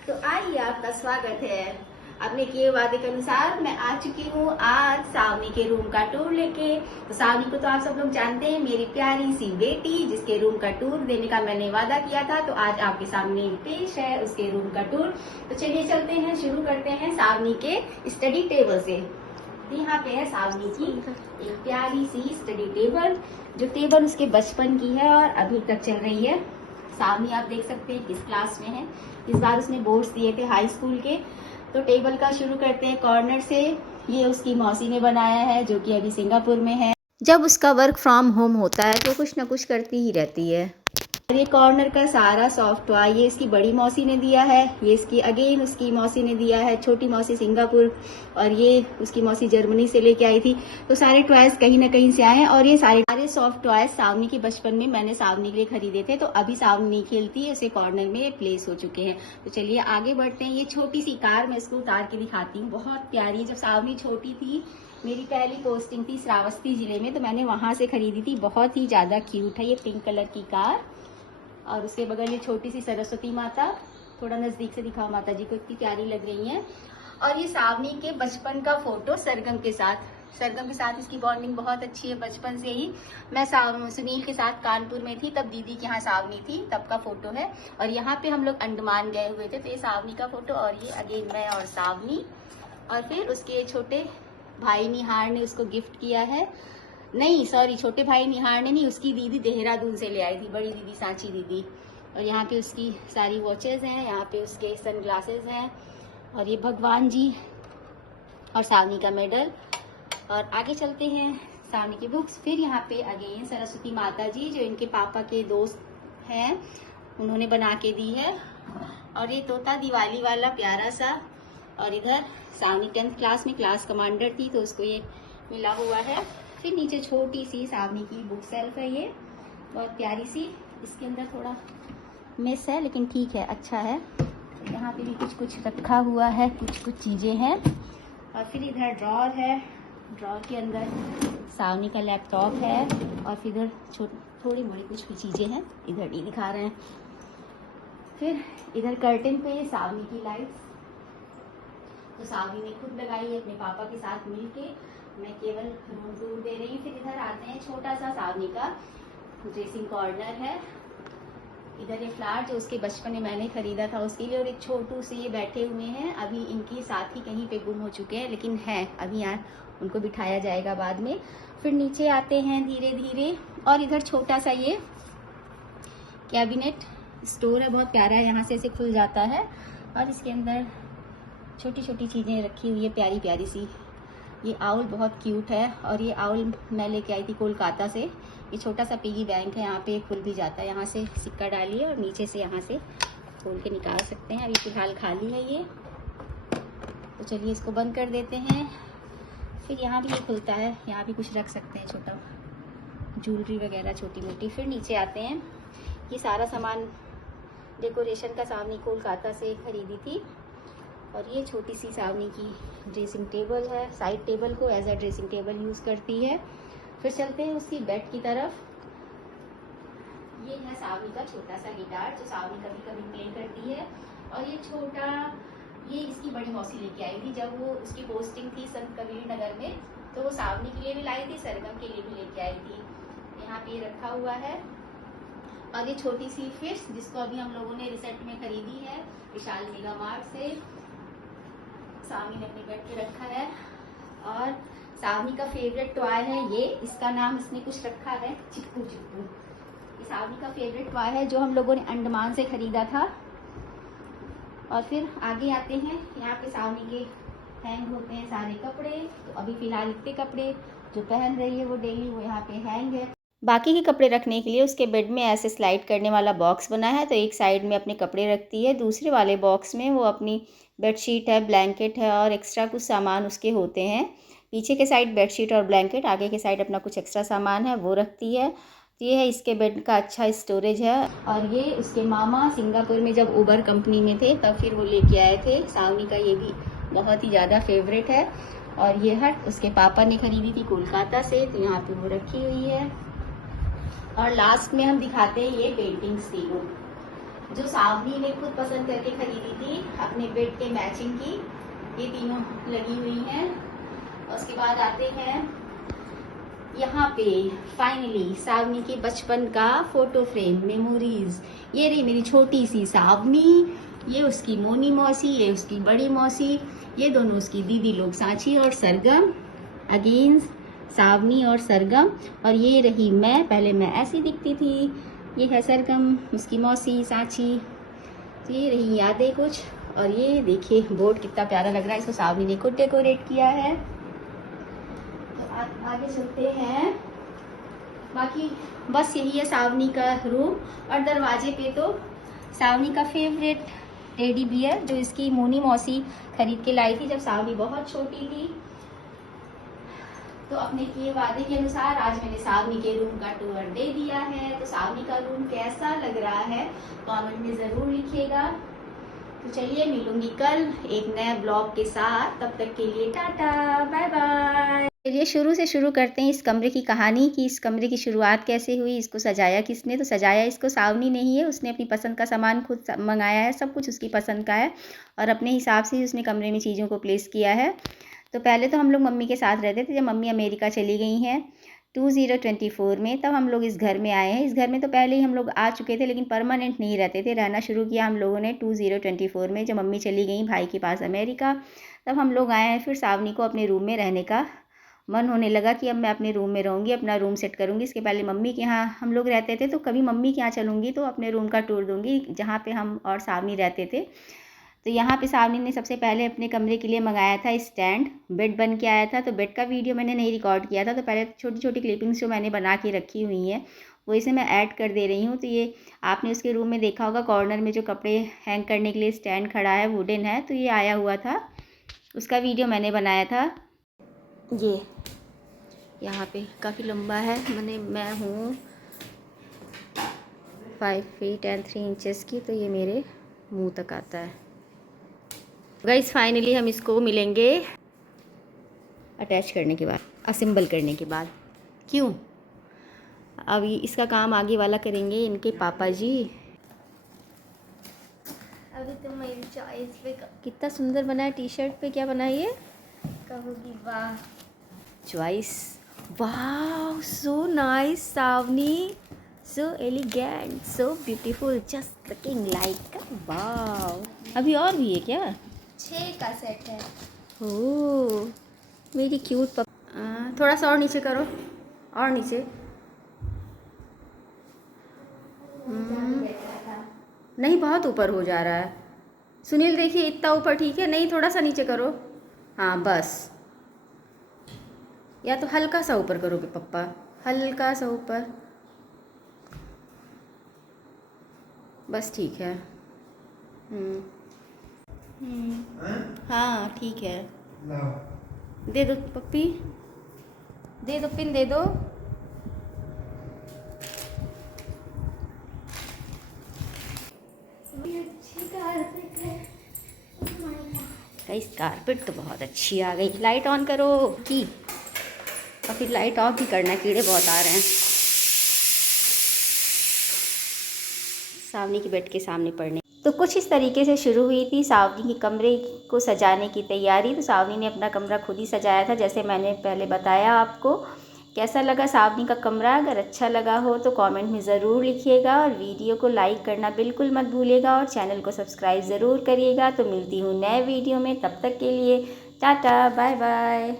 तो आइए, आपका स्वागत है। आपने किए वादे के अनुसार मैं आ चुकी हूँ आज सावनी के रूम का टूर लेके। तो सावनी को तो आप सब लोग जानते हैं, मेरी प्यारी सी बेटी, जिसके रूम का टूर देने का मैंने वादा किया था। तो आज आपके सामने पेश है उसके रूम का टूर। तो चलिए चलते हैं, शुरू करते हैं सावनी के स्टडी टेबल से। यहाँ पे है सावनी की एक प्यारी सी स्टडी टेबल, जो टेबल उसके बचपन की है और अभी तक चल रही है। सावनी आप देख सकते हैं किस क्लास में है। इस बार उसने बोर्ड्स दिए थे हाई स्कूल के। तो टेबल का शुरू करते हैं कॉर्नर से। ये उसकी मौसी ने बनाया है, जो कि अभी सिंगापुर में है। जब उसका वर्क फ्रॉम होम होता है तो कुछ ना कुछ करती ही रहती है। और ये कॉर्नर का सारा सॉफ्ट टॉय ये इसकी बड़ी मौसी ने दिया है। ये इसकी अगेन उसकी मौसी ने दिया है, छोटी मौसी सिंगापुर, और ये उसकी मौसी जर्मनी से लेके आई थी। तो सारे टॉयज कहीं ना कहीं से आए हैं। और ये सारे सॉफ्ट टॉयज सावनी के बचपन में मैंने सावनी के लिए खरीदे थे। तो अभी सावनी नहीं खेलती है, उसे कॉर्नर में प्लेस हो चुके हैं। तो चलिए आगे बढ़ते हैं। ये छोटी सी कार मैं इसको उतार के दिखाती हूँ, बहुत प्यारी। जब सावनी छोटी थी, मेरी पहली पोस्टिंग थी श्रावस्ती जिले में, तो मैंने वहां से खरीदी थी। बहुत ही ज्यादा क्यूट है ये पिंक कलर की कार। और उसके बगल ये छोटी सी सरस्वती माता, थोड़ा नजदीक से दिखाओ माता जी को, इतनी प्यारी लग रही हैं। और ये सावनी के बचपन का फोटो सरगम के साथ। सरगम के साथ इसकी बॉन्डिंग बहुत अच्छी है बचपन से ही। मैं सुनील के साथ कानपुर में थी, तब दीदी के यहाँ सावनी थी, तब का फोटो है। और यहाँ पे हम लोग अंडमान गए हुए थे, तो ये सावनी का फोटो। और ये अगेन मैं और सावनी। और फिर उसके छोटे भाई निहार ने उसको गिफ्ट किया है। नहीं सॉरी, छोटे भाई निहार ने नहीं, उसकी दीदी देहरादून से ले आई थी, बड़ी दीदी सांची दीदी। और यहाँ पे उसकी सारी वॉचेस हैं, यहाँ पे उसके सनग्लासेस हैं, और ये भगवान जी और सावनी का मेडल। और आगे चलते हैं, सावनी की बुक्स। फिर यहाँ पे अगेन सरस्वती माता जी, जो इनके पापा के दोस्त हैं, उन्होंने बना के दी है। और ये तोता दिवाली वाला प्यारा सा। और इधर सावनी 10th क्लास में क्लास कमांडर थी, तो उसको ये मिला हुआ है। फिर नीचे छोटी सी सावनी की बुक सेल्फ है, ये बहुत प्यारी सी। इसके अंदर थोड़ा मिस है, लेकिन ठीक है, अच्छा है। यहाँ पे भी कुछ कुछ रखा हुआ है, कुछ कुछ चीजें हैं। और फिर इधर ड्रॉर है, ड्रॉर के अंदर सावनी का लैपटॉप है। और फिर इधर थोड़ी मोड़ी कुछ भी चीजें हैं, इधर नहीं दिखा रहे हैं। फिर इधर कर्टन पे सावनी की लाइट्स, तो सावनी ने खुद लगाई है अपने पापा के साथ मिलके। मैं केवल रूम टूर दे रही हूँ। फिर इधर आते हैं, छोटा सा सावनी का ड्रेसिंग कॉर्नर है। इधर ये फ्लावर जो उसके बचपन में मैंने खरीदा था उसके लिए। और एक छोटू से ये बैठे हुए हैं, अभी इनके साथी कहीं पे गुम हो चुके हैं, लेकिन है अभी यहाँ, उनको बिठाया जाएगा बाद में। फिर नीचे आते हैं धीरे धीरे, और इधर छोटा सा ये कैबिनेट स्टोर है, बहुत प्यारा है, यहाँ से ऐसे खुल जाता है। और इसके अंदर छोटी छोटी चीजें रखी हुई है, प्यारी प्यारी सी। ये आउल बहुत क्यूट है, और ये आउल मैं लेके आई थी कोलकाता से। ये छोटा सा पिगी बैंक है, यहाँ पे खुल भी जाता है, यहाँ से सिक्का डालिए और नीचे से यहाँ से खोल के निकाल सकते हैं। अभी फिलहाल खाली है ये, तो चलिए इसको बंद कर देते हैं। फिर यहाँ भी ये खुलता है, यहाँ भी कुछ रख सकते हैं, छोटा ज्वेलरी वगैरह छोटी मोटी। फिर नीचे आते हैं, ये सारा सामान डेकोरेशन का सावनी कोलकाता से खरीदी थी। और ये छोटी सी सावनी की ड्रेसिंग टेबल है, साइड टेबल को as a dressing table use करती है। फिर चलते हैं उसकी बेड की तरफ। ये है सावनी का छोटा सा गिटार, जो सावनी कभी कभी प्ले करती है। और ये छोटा, ये इसकी बड़ी मौसी लेके आई थी जब वो उसकी पोस्टिंग थी संत कबीर नगर में, तो वो सावनी के लिए भी लाई थी, सरगम के लिए भी लेके आई थी। यहाँ पे रखा हुआ है। और ये छोटी सी फिश, जिसको अभी हम लोगों ने रिसेट में खरीदी है विशाल मेगा मार्ट से, सावनी ने अपने बेड पे रखा है। और सावनी का फेवरेट टॉय है ये, इसका नाम इसने कुछ रखा है चिप्पू चिप्पू। ये सावनी का फेवरेट टॉय है, जो हम लोगों ने अंडमान से खरीदा था। और फिर आगे आते हैं, यहाँ पे सावनी के हैंग होते हैं सारे कपड़े। तो अभी फिलहाल इतने कपड़े जो पहन रही है वो डेली, वो यहाँ पे हैंग है। बाकी के कपड़े रखने के लिए उसके बेड में ऐसे स्लाइड करने वाला बॉक्स बना है, तो एक साइड में अपने कपड़े रखती है, दूसरे वाले बॉक्स में वो अपनी बेडशीट है, ब्लैंकेट है और एक्स्ट्रा कुछ सामान उसके होते हैं। पीछे के साइड बेडशीट और ब्लैंकेट, आगे के साइड अपना कुछ एक्स्ट्रा सामान है वो रखती है। तो ये है इसके बेड का अच्छा स्टोरेज है। और ये उसके मामा सिंगापुर में जब उबर कंपनी में थे तब फिर वो लेके आए थे। सावनी का ये भी बहुत ही ज़्यादा फेवरेट है। और ये हट उसके पापा ने खरीदी थी कोलकाता से, तो यहाँ पे वो रखी हुई है। और लास्ट में हम दिखाते हैं ये पेंटिंग्स की बुक। जो सावनी ने खुद पसंद करके खरीदी थी अपने बेड के मैचिंग की, ये तीनों लगी हुई हैं। उसके बाद आते हैं यहाँ पे फाइनली सावनी के बचपन का फोटो फ्रेम मेमोरीज। ये रही मेरी छोटी सी सावनी, ये उसकी मोनी मौसी, ये उसकी बड़ी मौसी, ये दोनों उसकी दीदी लोग सांची और सरगम, अगेंस्ट सावनी और सरगम। और ये रही मैं, पहले मैं ऐसी दिखती थी। ये है सरगम, उसकी मौसी सांची। तो ये रही यादें कुछ। और ये देखिए बोर्ड कितना प्यारा लग रहा है, इसको सावनी ने खुद डेकोरेट किया है। तो आगे चलते हैं। बाकी बस यही है सावनी का रूम। और दरवाजे पे तो सावनी का फेवरेट टेडी बियर, जो इसकी मोनी मौसी खरीद के लाई थी जब सावनी बहुत छोटी थी। तो अपने किए वादे के अनुसार आज मैंने सावनी के रूम का टूर दे दिया है। तो सावनी का रूम कैसा लग रहा है कमेंट में ज़रूर लिखिएगा। तो चलिए मिलूंगी कल एक नए ब्लॉग के साथ, तब तक के लिए टाटा बाय बाय। चलिए शुरू से शुरू करते हैं इस कमरे की कहानी कि इस कमरे की शुरुआत कैसे हुई, इसको सजाया किसने। तो सजाया इसको सावनी नहीं है, उसने अपनी पसंद का सामान खुद मंगाया है, सब कुछ उसकी पसंद का है और अपने हिसाब से ही उसने कमरे में चीज़ों को प्लेस किया है। तो पहले तो हम लोग मम्मी के साथ रहते थे, जब मम्मी अमेरिका चली गई हैं 2024 में, तब हम लोग इस घर में आए हैं। इस घर में तो पहले ही हम लोग आ चुके थे, लेकिन परमानेंट नहीं रहते थे। रहना शुरू किया हम लोगों ने 2024 में, जब मम्मी चली गई भाई के पास अमेरिका, तब हम लोग आए हैं। फिर सावनी को अपने रूम में रहने का मन होने लगा कि अब मैं अपने रूम में रहूँगी, अपना रूम सेट करूँगी। इसके पहले मम्मी के यहाँ हम लोग रहते थे, तो कभी मम्मी के यहाँ चलूँगी तो अपने रूम का टूर दूँगी जहाँ पे हम और सावनी रहते थे। तो यहाँ पे सावनी ने सबसे पहले अपने कमरे के लिए मंगाया था स्टैंड, बेड बन के आया था। तो बेड का वीडियो मैंने नहीं रिकॉर्ड किया था, तो पहले छोटी छोटी क्लिपिंग्स जो मैंने बना के रखी हुई हैं वो इसे मैं ऐड कर दे रही हूँ। तो ये आपने उसके रूम में देखा होगा, कॉर्नर में जो कपड़े हैंग करने के लिए स्टैंड खड़ा है, वुडन है, तो ये आया हुआ था, उसका वीडियो मैंने बनाया था। ये यहाँ पे काफ़ी लंबा है, मैं हूँ 5 फीट एंड 3 इंचेस की, तो ये मेरे मुँह तक आता है। गाइस फाइनली हम इसको मिलेंगे अटैच करने के बाद, असेंबल करने के बाद। क्यों, अभी इसका काम आगे वाला करेंगे इनके पापा जी। अभी तो मेरी चॉइस पे कितना सुंदर बना है, टी शर्ट पे क्या बना है ये, कहूँगी वाह, चॉइस, वाह so nice Saavni, so elegant, so beautiful, just looking like वाह। अभी और भी है क्या? 6 का सेट है। ओह मेरी क्यूट थोड़ा सा और नीचे करो, और नीचे। नहीं बहुत ऊपर हो जा रहा है सुनील, देखिए इतना ऊपर ठीक है, नहीं थोड़ा सा नीचे करो। हाँ बस, या तो हल्का सा ऊपर करोगे पप्पा, हल्का सा ऊपर, बस ठीक है। हाँ ठीक है, दे दो पप्पी, दे दो पिन, दे दो। इस कारपेट तो बहुत अच्छी आ गई। लाइट ऑन करो की, और फिर लाइट ऑफ भी करना, कीड़े बहुत आ रहे हैं। सावनी के बेड के सामने पड़ने। तो कुछ इस तरीके से शुरू हुई थी सावनी के कमरे को सजाने की तैयारी। तो सावनी ने अपना कमरा खुद ही सजाया था, जैसे मैंने पहले बताया आपको। कैसा लगा सावनी का कमरा? अगर अच्छा लगा हो तो कमेंट में ज़रूर लिखिएगा, और वीडियो को लाइक करना बिल्कुल मत भूलिएगा, और चैनल को सब्सक्राइब ज़रूर करिएगा। तो मिलती हूँ नए वीडियो में, तब तक के लिए टाटा बाय बाय।